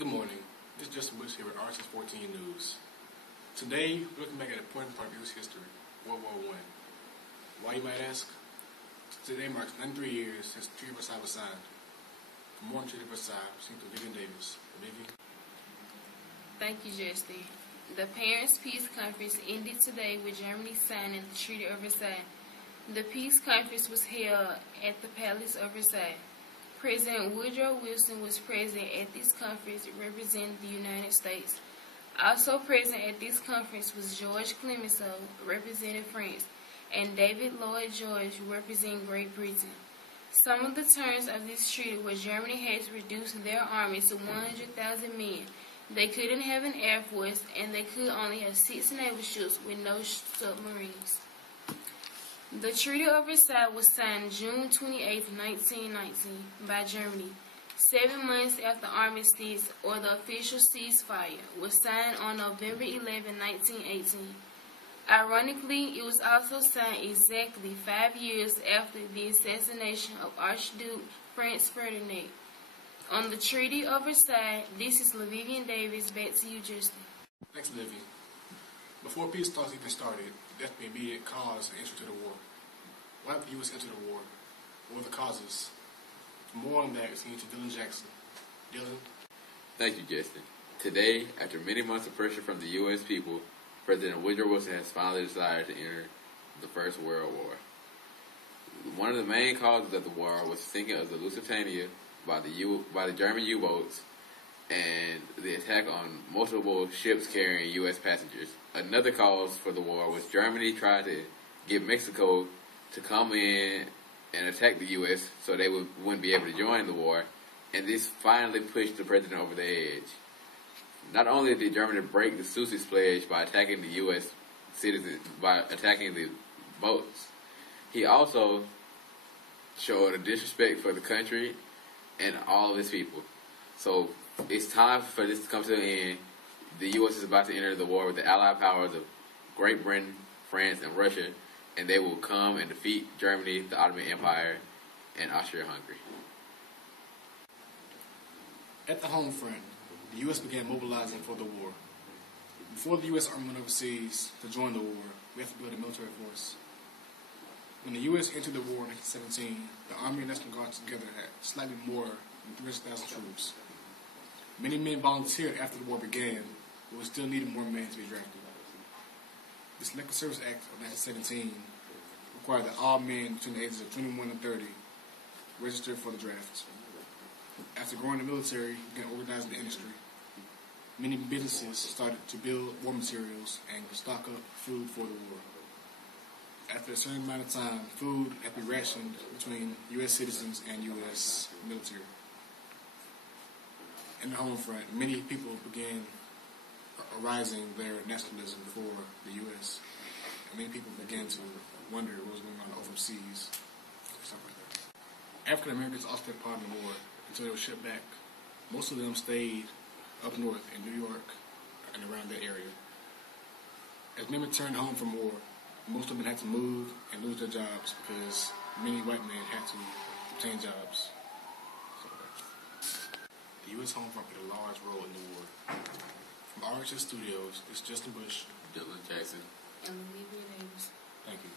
Good morning. This is Justin Bush here with RSS 14 News. Today, we're looking back at an important part of U.S. history, World War I. Why, you might ask? Today marks 93 years since the Treaty of Versailles was signed. For more on the Treaty of Versailles, we're seeing Vivian Davis. Vivian? Thank you, Justin. The Paris Peace Conference ended today with Germany signing the Treaty of Versailles. The peace conference was held at the Palace of Versailles. President Woodrow Wilson was present at this conference representing the United States. Also present at this conference was George Clemenceau, representing France, and David Lloyd George, representing Great Britain. Some of the terms of this treaty were Germany had to reduce their army to 100,000 men. They couldn't have an air force, and they could only have 6 naval ships with no submarines. The Treaty of Versailles was signed June 28, 1919, by Germany. 7 months after the armistice, or the official ceasefire, was signed on November 11, 1918. Ironically, it was also signed exactly 5 years after the assassination of Archduke Franz Ferdinand. On the Treaty of Versailles, this is Vivian Davis. Back to you, Justin. Thanks, Vivian. Before peace talks even started, death be immediate cause and entry to the war. Why did the U.S. enter the war? What were the causes? For more on that, it's to Dylan Jackson. Dylan? Thank you, Justin. Today, after many months of pressure from the U.S. people, President Woodrow Wilson has finally decided to enter the First World War. One of the main causes of the war was the sinking of the Lusitania by the German U-boats and the attack on multiple ships carrying U.S. passengers. Another cause for the war was Germany tried to get Mexico to come in and attack the U.S. so they wouldn't be able to join the war, and this finally pushed the president over the edge. Not only did Germany break the Sussex Pledge by attacking the U.S. citizens, by attacking the boats, he also showed a disrespect for the country and all of its people. So it's time for this to come to an end. The U.S. is about to enter the war with the allied powers of Great Britain, France, and Russia, and they will come and defeat Germany, the Ottoman Empire, and Austria-Hungary. At the home front, the U.S. began mobilizing for the war. Before the U.S. Army went overseas to join the war, we had to build a military force. When the U.S. entered the war in 1917, the Army and National Guard together had slightly more than 300,000 troops. Many men volunteered after the war began, but we still needed more men to be drafted. The Selective Service Act of 1917 required that all men between the ages of 21 and 30 register for the draft. After growing the military and began organizing the industry, many businesses started to build war materials and stock up food for the war. After a certain amount of time, food had to be rationed between U.S. citizens and U.S. military. In the home front, many people began arising their nationalism for the U.S. And many people began to wonder what was going on overseas, stuff like that. African Americans also took part in the war until they were shipped back. Most of them stayed up north in New York and around that area. As men returned home from war, most of them had to move and lose their jobs because many white men had to obtain jobs. The U.S. home front played a large role in the war. From RSS Studios, it's Justin Bush, Dylan Jackson, and Vivian Davis. Thank you.